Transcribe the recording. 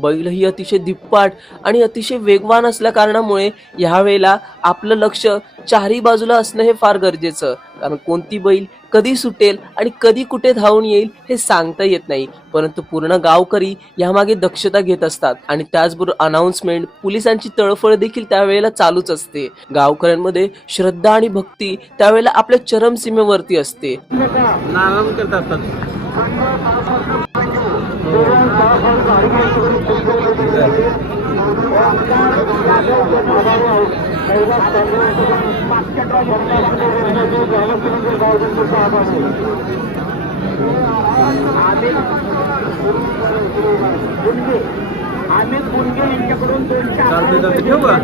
बैल ही अतिशय धिप्पाट आणि अतिशय वेगवान असल्या कारणामुळे यावेळेला आपलं लक्ष चारही बाजूला असणं हे फार गरजेचं, कारण कोणती बैल कधी सुटेल आणि कधी कुठे धावून येईल हे सांगता येत नाही. परंतु पूर्ण गावकरी यामागे दक्षता घेत असतात आणि त्याचबरोबर अनाउन्समेंट, पोलिसांची तळफळ देखील त्यावेळेला चालूच असते. गावकऱ्यांमध्ये श्रद्धा आणि भक्ती त्यावेळेला आपल्या चरमसीमेवरती असते. आम्ही गुंगे यांच्याकडून 200 धन्यवाद.